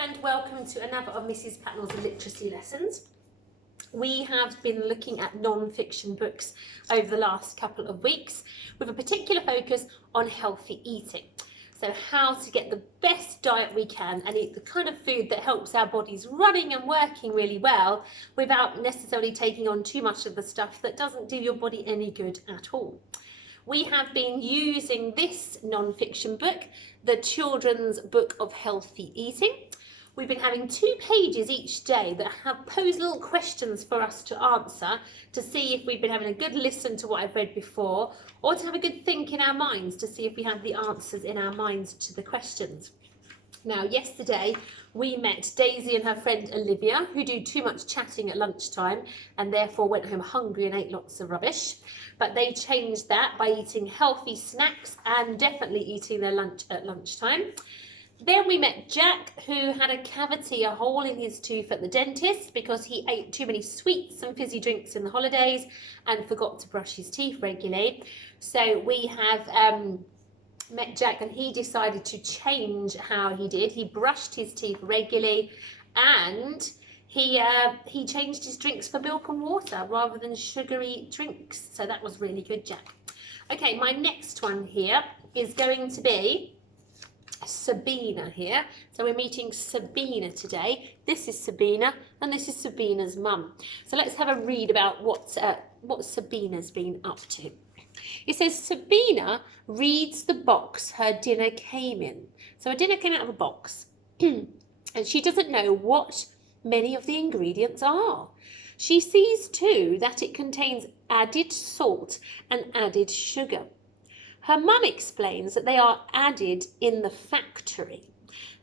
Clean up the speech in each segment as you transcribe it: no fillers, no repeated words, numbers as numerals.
and welcome to another of Mrs. Patnell's literacy lessons. We have been looking at non-fiction books over the last couple of weeks with a particular focus on healthy eating. So how to get the best diet we can and eat the kind of food that helps our bodies running and working really well without necessarily taking on too much of the stuff that doesn't do your body any good at all. We have been using this non-fiction book, the Children's Book of Healthy Eating. We've been having 2 pages each day that have posed little questions for us to answer to see if we've been having a good listen to what I've read before, or to have a good think in our minds to see if we have the answers in our minds to the questions. Now, yesterday we met Daisy and her friend Olivia, who do too much chatting at lunchtime and therefore went home hungry and ate lots of rubbish. But they changed that by eating healthy snacks and definitely eating their lunch at lunchtime. Then we met Jack, who had a cavity, a hole in his tooth at the dentist because he ate too many sweets and fizzy drinks in the holidays and forgot to brush his teeth regularly. So we have met Jack and he decided to change how he did. He brushed his teeth regularly and he changed his drinks for milk and water rather than sugary drinks. So that was really good, Jack. Okay, my next one here is going to be Sabina here. So we're meeting Sabina today. This is Sabina and this is Sabina's mum. So let's have a read about what Sabina's been up to. It says Sabina reads the box her dinner came in. So her dinner came out of a box and she doesn't know what many of the ingredients are. She sees too that it contains added salt and added sugar. Her mum explains that they are added in the factory.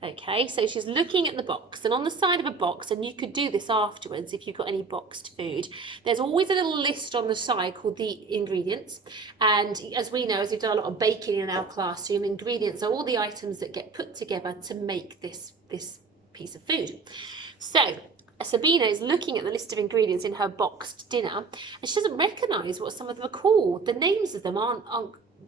Okay, so she's looking at the box, and on the side of a box, and you could do this afterwards if you've got any boxed food, there's always a little list on the side called the ingredients. And as we know, as we've done a lot of baking in our classroom, ingredients are all the items that get put together to make this piece of food. So Sabina is looking at the list of ingredients in her boxed dinner, and she doesn't recognise what some of them are called. The names of them aren't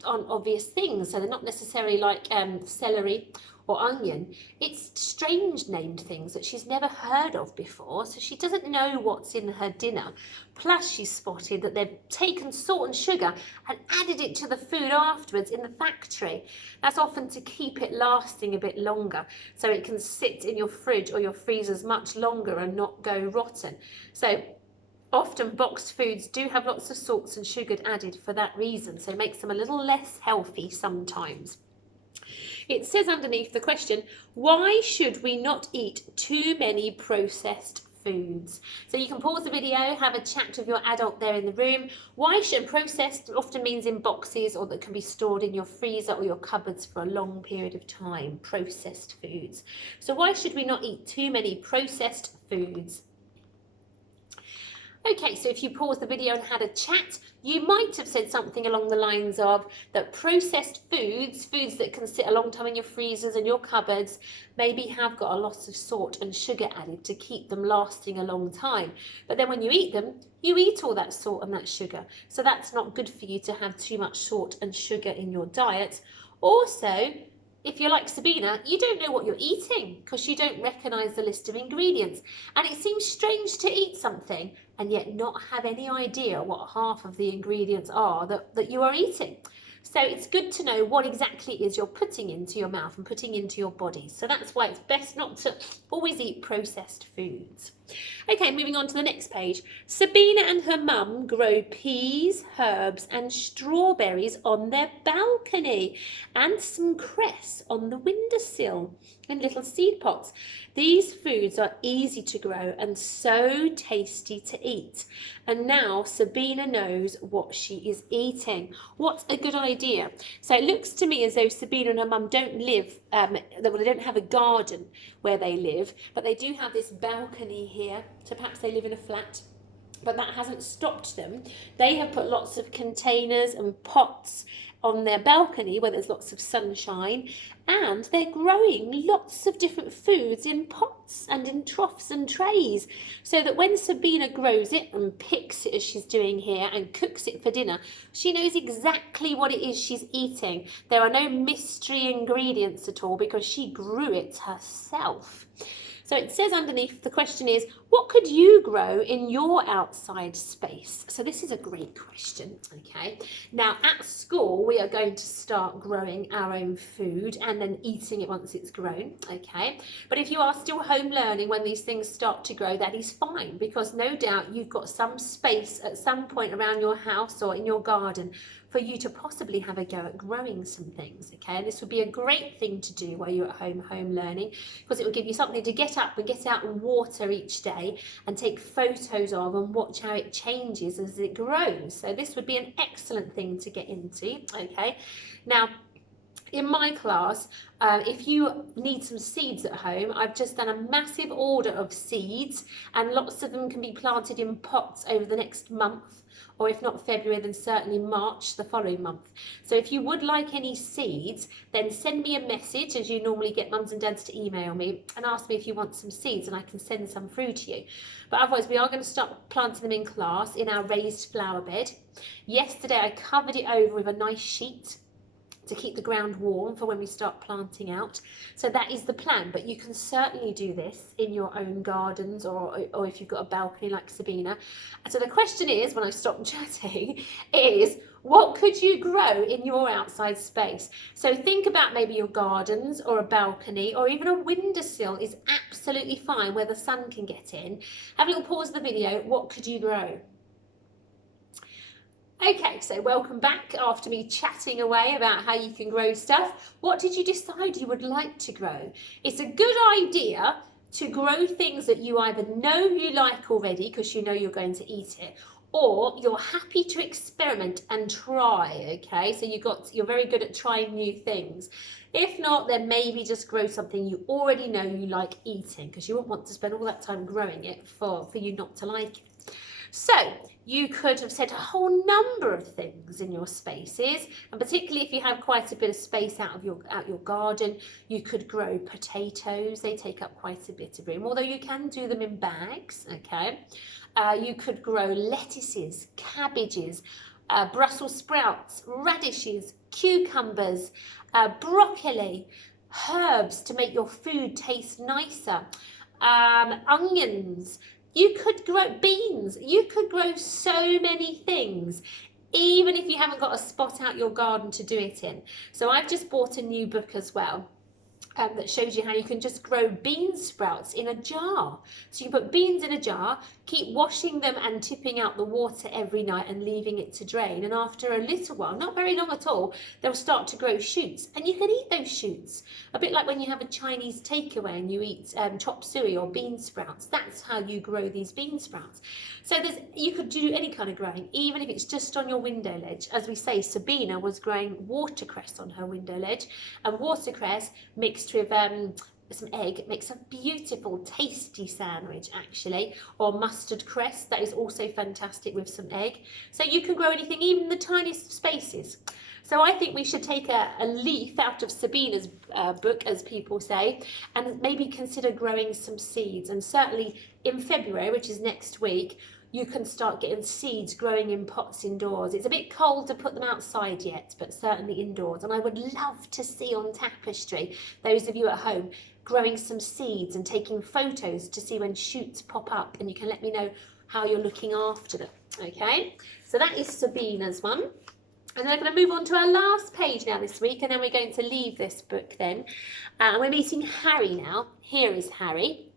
obvious things, so they're not necessarily like celery or onion. It's strange named things that she's never heard of before, so she doesn't know what's in her dinner. Plus she's spotted that they've taken salt and sugar and added it to the food afterwards in the factory. That's often to keep it lasting a bit longer, so it can sit in your fridge or your freezers much longer and not go rotten. So often boxed foods do have lots of salts and sugar added for that reason, so it makes them a little less healthy sometimes. It says underneath the question, why should we not eat too many processed foods? So you can pause the video, have a chat with your adult there in the room. Why should processed often means in boxes or that can be stored in your freezer or your cupboards for a long period of time, processed foods. So why should we not eat too many processed foods? Okay, so if you paused the video and had a chat, you might have said something along the lines of that processed foods that can sit a long time in your freezers and your cupboards, maybe have got a lot of salt and sugar added to keep them lasting a long time. But then when you eat them, you eat all that salt and that sugar. So that's not good for you to have too much salt and sugar in your diet. Also, if you're like Sabina, you don't know what you're eating because you don't recognise the list of ingredients. And it seems strange to eat something and yet not have any idea what half of the ingredients are that you are eating. So it's good to know what exactly it is you're putting into your mouth and putting into your body. So that's why it's best not to always eat processed foods. Okay, moving on to the next page. Sabina and her mum grow peas, herbs and strawberries on their balcony and some cress on the windowsill in little seed pots. These foods are easy to grow and so tasty to eat. And now Sabina knows what she is eating. What a good idea. So it looks to me as though Sabina and her mum don't live, they don't have a garden where they live, but they do have this balcony here. So perhaps they live in a flat, but that hasn't stopped them. They have put lots of containers and pots on their balcony where there's lots of sunshine, and they're growing lots of different foods in pots and in troughs and trays, so that when Sabina grows it and picks it as she's doing here and cooks it for dinner, she knows exactly what it is she's eating. There are no mystery ingredients at all because she grew it herself. So it says underneath, the question is, what could you grow in your outside space? So this is a great question, okay? Now at school, we are going to start growing our own food and then eating it once it's grown, okay? But if you are still home learning when these things start to grow, that is fine, because no doubt you've got some space at some point around your house or in your garden for you to possibly have a go at growing some things, okay? And this would be a great thing to do while you're at home learning, because it will give you something to get up and get out and water each day and take photos of and watch how it changes as it grows. So this would be an excellent thing to get into, okay? Now, in my class, if you need some seeds at home, I've just done a massive order of seeds, and lots of them can be planted in pots over the next month, or if not February, then certainly March the following month. So if you would like any seeds, then send me a message, as you normally get mums and dads to email me, and ask me if you want some seeds, and I can send some through to you. But otherwise, we are going to start planting them in class in our raised flower bed. Yesterday, I covered it over with a nice sheet to keep the ground warm for when we start planting out. So that is the plan, but you can certainly do this in your own gardens, or if you've got a balcony like Sabina. And so the question is, when I stop chatting, is what could you grow in your outside space? So think about maybe your gardens or a balcony, or even a windowsill is absolutely fine where the sun can get in. Have a little pause of the video. What could you grow? Okay, so welcome back after me chatting away about how you can grow stuff. What did you decide you would like to grow? It's a good idea to grow things that you either know you like already because you know you're going to eat it, or you're happy to experiment and try, okay? So you're very good at trying new things. If not, then maybe just grow something you already know you like eating, because you won't want to spend all that time growing it for you not to like it. So you could have said a whole number of things in your spaces, and particularly if you have quite a bit of space out your garden, you could grow potatoes. They take up quite a bit of room, although you can do them in bags, okay? You could grow lettuces, cabbages, Brussels sprouts, radishes, cucumbers, broccoli, herbs to make your food taste nicer, onions. You could grow beans. You could grow so many things, even if you haven't got a spot out your garden to do it in. So I've just bought a new book as well, that shows you how you can just grow bean sprouts in a jar. So you can put beans in a jar, keep washing them and tipping out the water every night and leaving it to drain. And after a little while, not very long at all, they'll start to grow shoots, and you can eat those shoots. A bit like when you have a Chinese takeaway and you eat chop suey or bean sprouts. That's how you grow these bean sprouts. So you could do any kind of growing, even if it's just on your window ledge. As we say, Sabina was growing watercress on her window ledge, and watercress mixed with some egg makes a beautiful tasty sandwich, actually, or mustard cress. That is also fantastic with some egg. So you can grow anything, even the tiniest spaces. So I think we should take a leaf out of Sabina's book, as people say, and maybe consider growing some seeds. And certainly in February, which is next week, you can start getting seeds growing in pots indoors. It's a bit cold to put them outside yet, but certainly indoors. And I would love to see on Tapestry, those of you at home, growing some seeds and taking photos to see when shoots pop up, and you can let me know how you're looking after them, okay? So that is Sabina's one. And then I'm going to move on to our last page now this week, and then we're going to leave this book then. We're meeting Harry now. Here is Harry.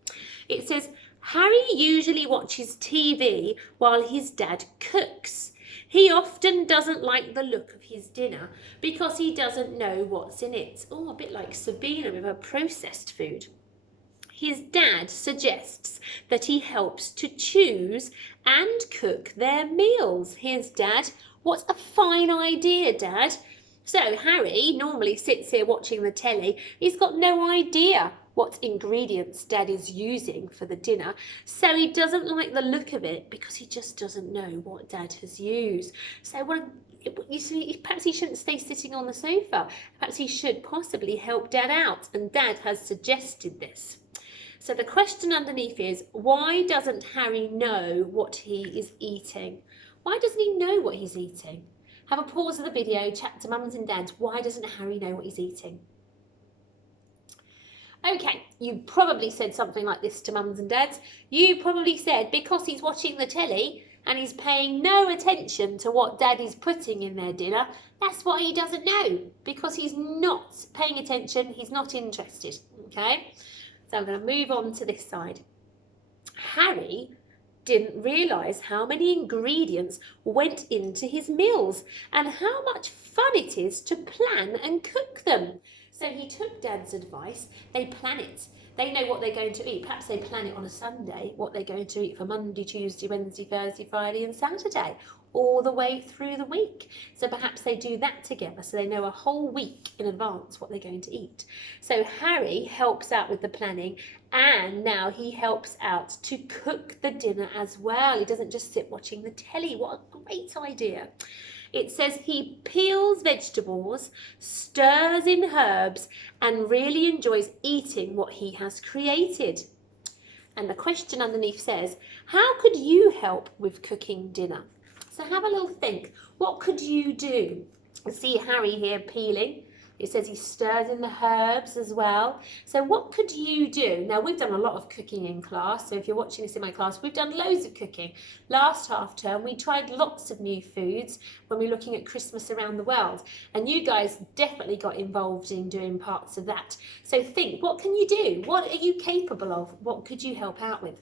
It says, Harry usually watches TV while his dad cooks. He often doesn't like the look of his dinner because he doesn't know what's in it. Oh, a bit like Sabina with her processed food. His dad suggests that he helps to choose and cook their meals. Here's Dad. What a fine idea, Dad. So Harry normally sits here watching the telly. He's got no idea what ingredients Dad is using for the dinner, so he doesn't like the look of it because he just doesn't know what Dad has used. So what you see, perhaps he shouldn't stay sitting on the sofa. Perhaps he should possibly help Dad out, and Dad has suggested this. So the question underneath is, why doesn't Harry know what he is eating? Why doesn't he know what he's eating? Have a pause of the video, chat to mums and dads. Why doesn't Harry know what he's eating? Okay, you probably said something like this to mums and dads. You probably said, because he's watching the telly and he's paying no attention to what Dad is putting in their dinner, that's why he doesn't know, because he's not paying attention, he's not interested, okay? So I'm going to move on to this side. Harry didn't realise how many ingredients went into his meals and how much fun it is to plan and cook them. So he took Dad's advice. They plan it. They know what they're going to eat. Perhaps they plan it on a Sunday, what they're going to eat for Monday, Tuesday, Wednesday, Thursday, Friday and Saturday, all the way through the week. So perhaps they do that together, so they know a whole week in advance what they're going to eat. So Harry helps out with the planning, and now he helps out to cook the dinner as well. He doesn't just sit watching the telly. What a great idea. It says he peels vegetables, stirs in herbs, and really enjoys eating what he has created. And the question underneath says, how could you help with cooking dinner? So have a little think. What could you do? I see Harry here peeling. It says he stirs in the herbs as well. So what could you do? Now, we've done a lot of cooking in class. So if you're watching this in my class, we've done loads of cooking. Last half term, we tried lots of new foods when we were looking at Christmas around the world. And you guys definitely got involved in doing parts of that. So think, what can you do? What are you capable of? What could you help out with?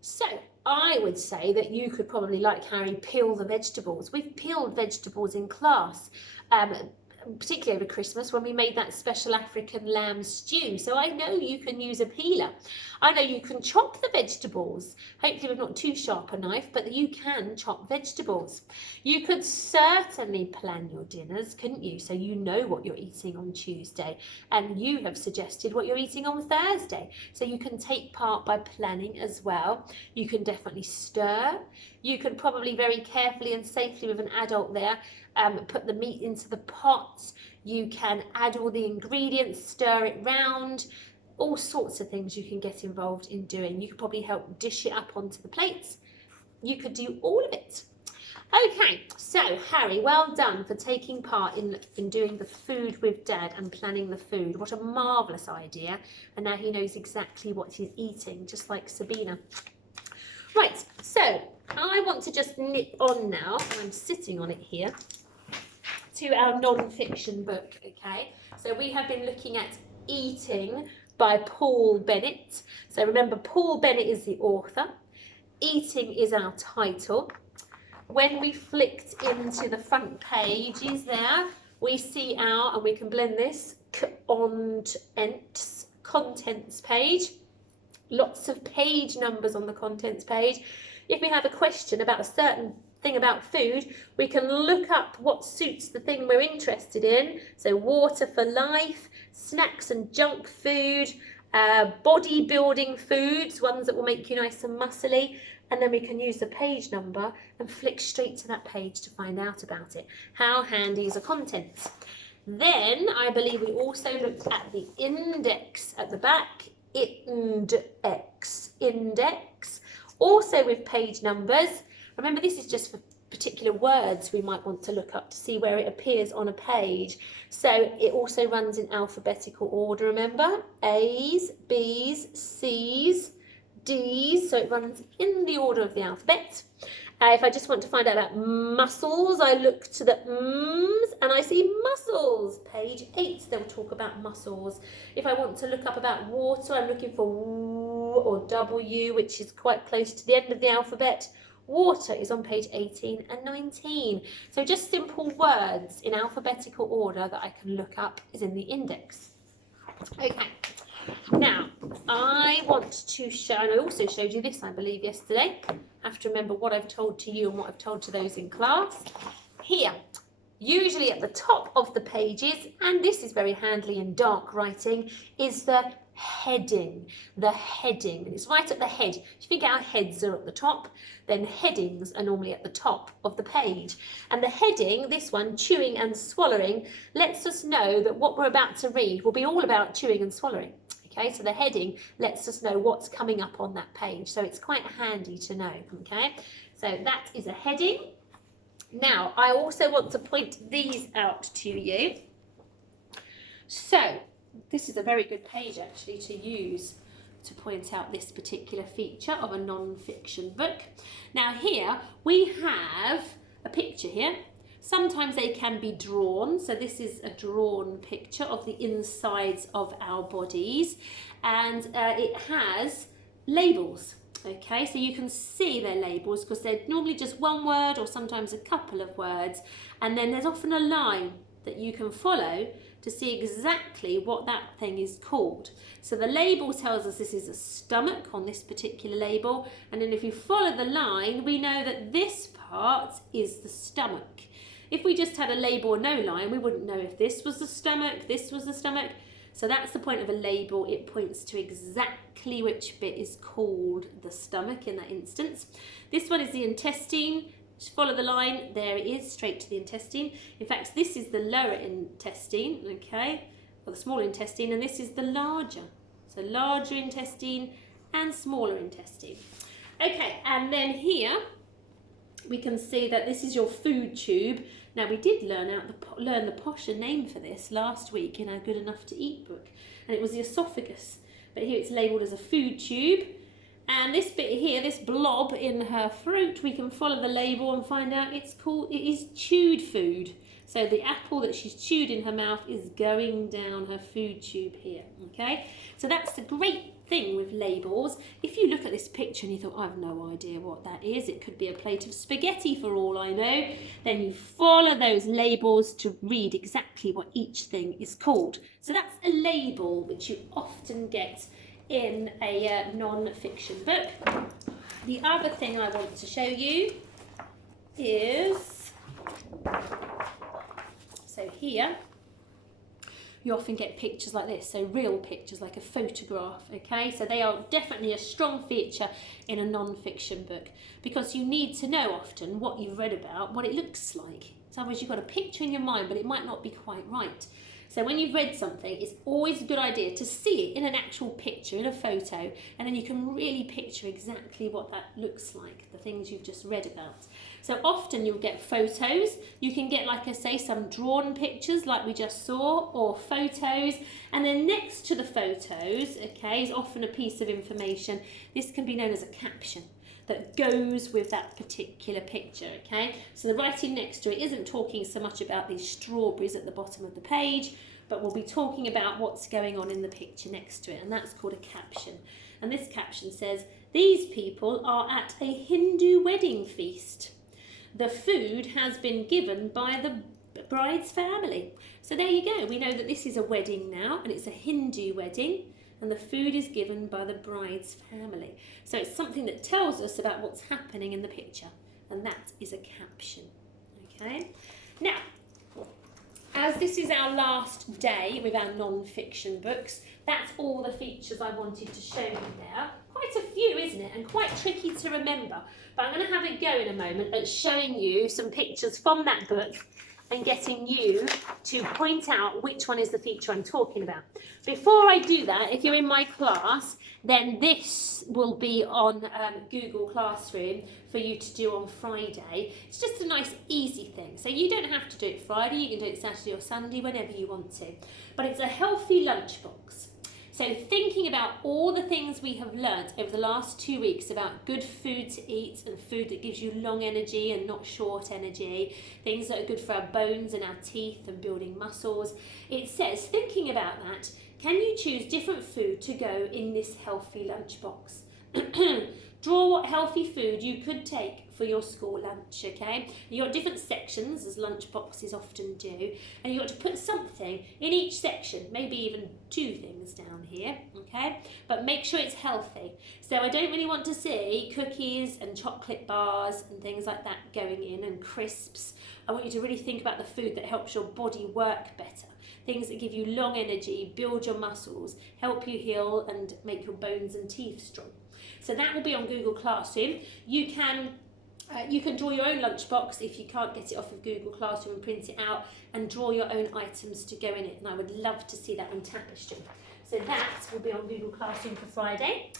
So I would say that you could probably, like Harry, peel the vegetables. We've peeled vegetables in class, particularly over Christmas when we made that special African lamb stew. So I know you can use a peeler. I know you can chop the vegetables. Hopefully with not too sharp a knife, but you can chop vegetables. You could certainly plan your dinners, couldn't you? So you know what you're eating on Tuesday, and you have suggested what you're eating on Thursday. So you can take part by planning as well. You can definitely stir. You can probably very carefully and safely with an adult there put the meat into the pot. You can add all the ingredients, stir it round, all sorts of things you can get involved in doing. You could probably help dish it up onto the plates. You could do all of it. Okay, so Harry, well done for taking part in doing the food with Dad and planning the food. What a marvellous idea. And now he knows exactly what he's eating, just like Sabina. Right, so I want to just nip on now, I'm sitting on it here, to our non-fiction book, okay? So we have been looking at Eating by Paul Bennett. So remember, Paul Bennett is the author. Eating is our title. When we flicked into the front pages there, we see our, and we can blend this, contents page. Lots of page numbers on the contents page. If we have a question about a certain thing about food, we can look up what suits the thing we're interested in. So water for life, snacks and junk food, bodybuilding foods, ones that will make you nice and muscly, and then we can use the page number and flick straight to that page to find out about it. How handy is a contents? Then I believe we also looked at the index at the back. Index, also with page numbers. Remember, this is just for particular words we might want to look up to see where it appears on a page. So it also runs in alphabetical order, remember? A's, B's, C's, D's, so it runs in the order of the alphabet. If I just want to find out about muscles, I look to the M's and I see muscles. Page 8, they'll talk about muscles. If I want to look up about water, I'm looking for W or W, which is quite close to the end of the alphabet. Water is on page 18 and 19. So just simple words in alphabetical order that I can look up is in the index. Okay. Now, I want to show, and I also showed you this, I believe, yesterday. I have to remember what I've told to you and what I've told to those in class. Here, usually at the top of the pages, and this is very handy in dark writing, is the heading, the heading. And it's right at the head. If you think our heads are at the top, then headings are normally at the top of the page. And the heading, this one, chewing and swallowing, lets us know that what we're about to read will be all about chewing and swallowing. Okay, so the heading lets us know what's coming up on that page. So it's quite handy to know, okay? So that is a heading. Now, I also want to point these out to you. So, this is a very good page actually to use to point out this particular feature of a non-fiction book. Now here we have a picture here. Sometimes they can be drawn, so this is a drawn picture of the insides of our bodies, and it has labels. Okay, so you can see their labels because they're normally just one word or sometimes a couple of words, and then there's often a line that you can follow to see exactly what that thing is called. So the label tells us this is a stomach on this particular label, and then if you follow the line, we know that this part is the stomach. If we just had a label or no line, we wouldn't know if this was the stomach, this was the stomach. So that's the point of a label. It points to exactly which bit is called the stomach in that instance. This one is the intestine. Just follow the line, there it is, straight to the intestine. In fact, this is the lower intestine, okay, or the smaller intestine, and this is the larger. So larger intestine and smaller intestine. Okay, and then here we can see that this is your food tube. Now we did learn the posher name for this last week in our Good Enough to Eat book, and it was the esophagus, but here it's labelled as a food tube. And this bit here, this blob in her throat, we can follow the label and find out it is chewed food. So the apple that she's chewed in her mouth is going down her food tube here, okay? So that's the great thing with labels. If you look at this picture and you thought, I have no idea what that is, it could be a plate of spaghetti for all I know, then you follow those labels to read exactly what each thing is called. So that's a label which you often get in a non-fiction book. The other thing I want to show you is, so here you often get pictures like this, so real pictures like a photograph, okay? So they are definitely a strong feature in a non-fiction book because you need to know often what you've read about, what it looks like. So otherwise you've got a picture in your mind but it might not be quite right. So when you've read something, it's always a good idea to see it in an actual picture, in a photo, and then you can really picture exactly what that looks like, the things you've just read about. So often you'll get photos. You can get, like I say, some drawn pictures like we just saw, or photos, and then next to the photos, okay, is often a piece of information. This can be known as a caption that goes with that particular picture, okay? So the writing next to it isn't talking so much about these strawberries at the bottom of the page, but we'll be talking about what's going on in the picture next to it, and that's called a caption. And this caption says, these people are at a Hindu wedding feast. The food has been given by the bride's family. So there you go, we know that this is a wedding now, and it's a Hindu wedding, and the food is given by the bride's family. So it's something that tells us about what's happening in the picture, and that is a caption, okay? Now, as this is our last day with our non-fiction books, that's all the features I wanted to show you there. Quite a few, isn't it? And quite tricky to remember. But I'm going to have a go in a moment at showing you some pictures from that book and getting you to point out which one is the feature I'm talking about. Before I do that, if you're in my class, then this will be on Google Classroom for you to do on Friday. It's just a nice easy thing. So you don't have to do it Friday, you can do it Saturday or Sunday, whenever you want to. But it's a healthy lunchbox. So thinking about all the things we have learnt over the last 2 weeks about good food to eat and food that gives you long energy and not short energy, things that are good for our bones and our teeth and building muscles, it says, thinking about that, can you choose different food to go in this healthy lunchbox? Draw what healthy food you could take for your school lunch, okay? You've got different sections, as lunch boxes often do, and you've got to put something in each section, maybe even 2 things down here, okay? But make sure it's healthy. So I don't really want to see cookies and chocolate bars and things like that going in, and crisps. I want you to really think about the food that helps your body work better. things that give you long energy, build your muscles, help you heal and make your bones and teeth strong. So that will be on Google Classroom. You can draw your own lunchbox if you can't get it off of Google Classroom and print it out, and draw your own items to go in it, and I would love to see that on tapestry. So that will be on Google Classroom for Friday.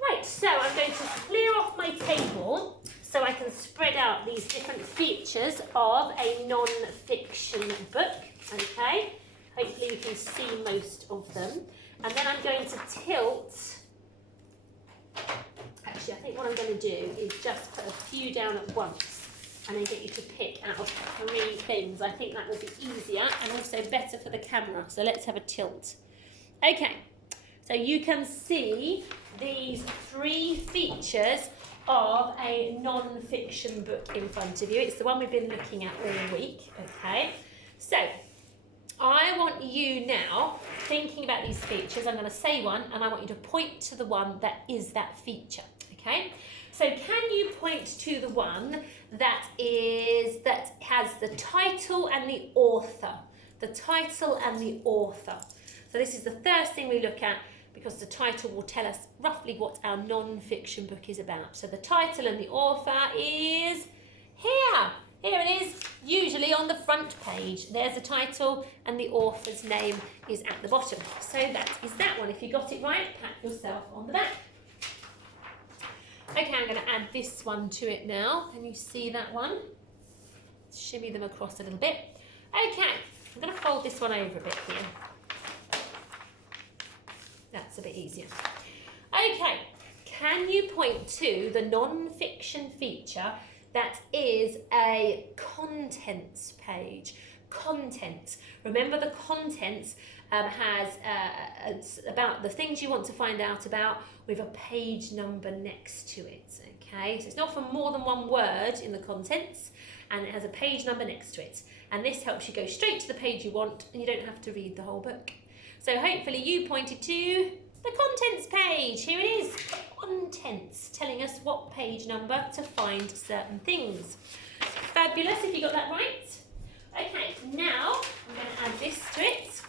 Right, so I'm going to clear off my table so I can spread out these different features of a non-fiction book, okay? Hopefully you can see most of them. And then I'm going to tilt. Actually, I think what I'm going to do is just put a few down at once and then get you to pick out of 3 things. I think that will be easier and also better for the camera. So let's have a tilt. Okay, so you can see these 3 features of a non-fiction book in front of you. It's the one we've been looking at all week, okay? So I want you now, thinking about these features, I'm going to say one and I want you to point to the one that is that feature, okay? So can you point to the one that has the title and the author? The title and the author. So this is the first thing we look at, because the title will tell us roughly what our non-fiction book is about. So the title and the author is here. Here it is, usually on the front page. There's the title and the author's name is at the bottom. So that is that one. If you got it right, pat yourself on the back. Okay, I'm going to add this one to it now. Can you see that one? Shimmy them across a little bit. Okay, I'm going to fold this one over a bit here. That's a bit easier. Okay, can you point to the non-fiction feature that is a contents page? Contents. Remember, the contents has about the things you want to find out about with a page number next to it. Okay, so it's not for more than one word in the contents, and it has a page number next to it. And this helps you go straight to the page you want, and you don't have to read the whole book. So hopefully you pointed to the contents page. Here it is, contents, telling us what page number to find certain things. Fabulous if you got that right. Okay, now I'm going to add this to it.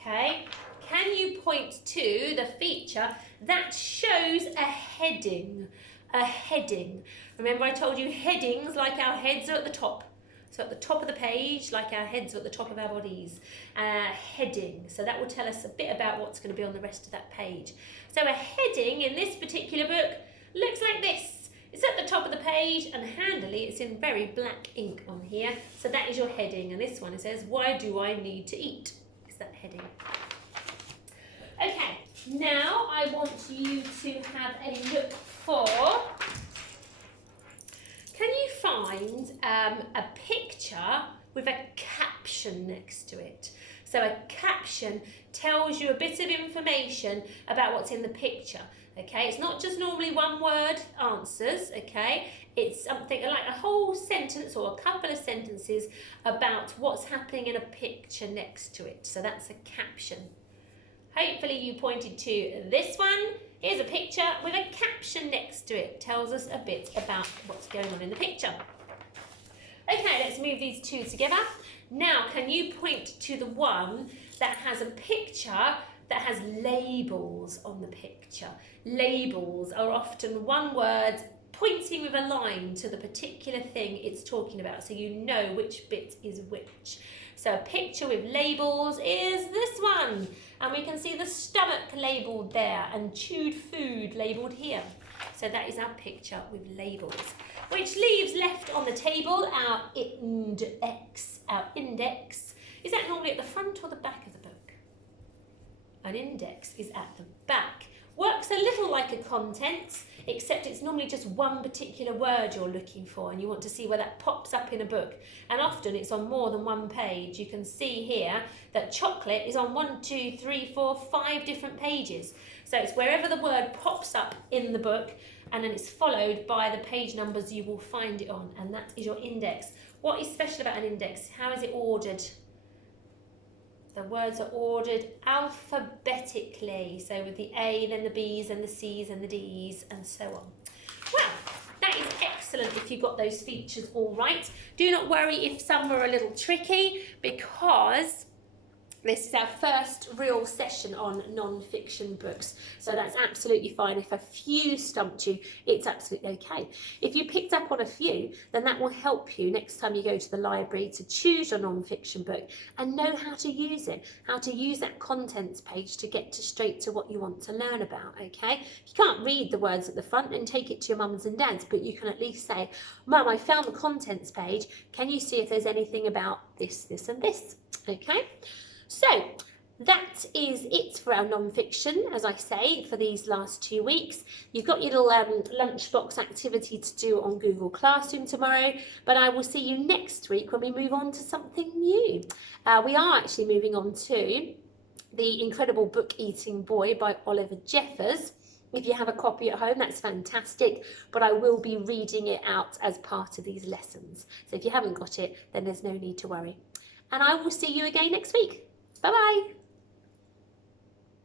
Okay, can you point to the feature that shows a heading? A heading. Remember I told you headings, like our heads, are at the top. So at the top of the page, like our heads are at the top of our bodies. Heading. So that will tell us a bit about what's going to be on the rest of that page. So a heading in this particular book looks like this. It's at the top of the page, and handily it's in very black ink on here. So that is your heading. And this one, it says, why do I need to eat? Is that heading. Okay, now I want you to have a look for... Can you find a picture with a caption next to it? So a caption tells you a bit of information about what's in the picture, okay? It's not just normally one word answers, okay? It's something like a whole sentence or a couple of sentences about what's happening in a picture next to it. So that's a caption. Hopefully you pointed to this one. Here's a picture with a caption next to it. Tells us a bit about what's going on in the picture. Okay, let's move these 2 together. Now, can you point to the one that has a picture that has labels on the picture? Labels are often one word pointing with a line to the particular thing it's talking about, so you know which bit is which. So a picture with labels is this one. And we can see the stomach labelled there and chewed food labelled here. So that is our picture with labels. Which leaves left on the table our index. Our index. Is that normally at the front or the back of the book? An index is at the back. Works a little like a contents, except it's normally just one particular word you're looking for and you want to see where that pops up in a book. And often it's on more than one page. You can see here that chocolate is on 1, 2, 3, 4, 5 different pages. So it's wherever the word pops up in the book, and then it's followed by the page numbers you will find it on, and that is your index. What is special about an index? How is it ordered? The words are ordered alphabetically, so with the A, then the B's, and the C's, and the D's, and so on. Well, that is excellent. excellent if you got those features all right. Do not worry if some were a little tricky, because this is our first real session on non-fiction books, so that's absolutely fine. If a few stumped you, it's absolutely okay. If you picked up on a few, then that will help you next time you go to the library to choose your non-fiction book and know how to use it, how to use that contents page to get straight to what you want to learn about, okay? You can't read the words at the front and take it to your mums and dads, but you can at least say, Mum, I found the contents page. Can you see if there's anything about this, this and this, okay? So that is it for our non-fiction, as I say, for these last 2 weeks. You've got your little lunchbox activity to do on Google Classroom tomorrow, but I will see you next week when we move on to something new. We are actually moving on to The Incredible Book Eating Boy by Oliver Jeffers. If you have a copy at home, that's fantastic, but I will be reading it out as part of these lessons. So if you haven't got it, then there's no need to worry. And I will see you again next week. Bye-bye.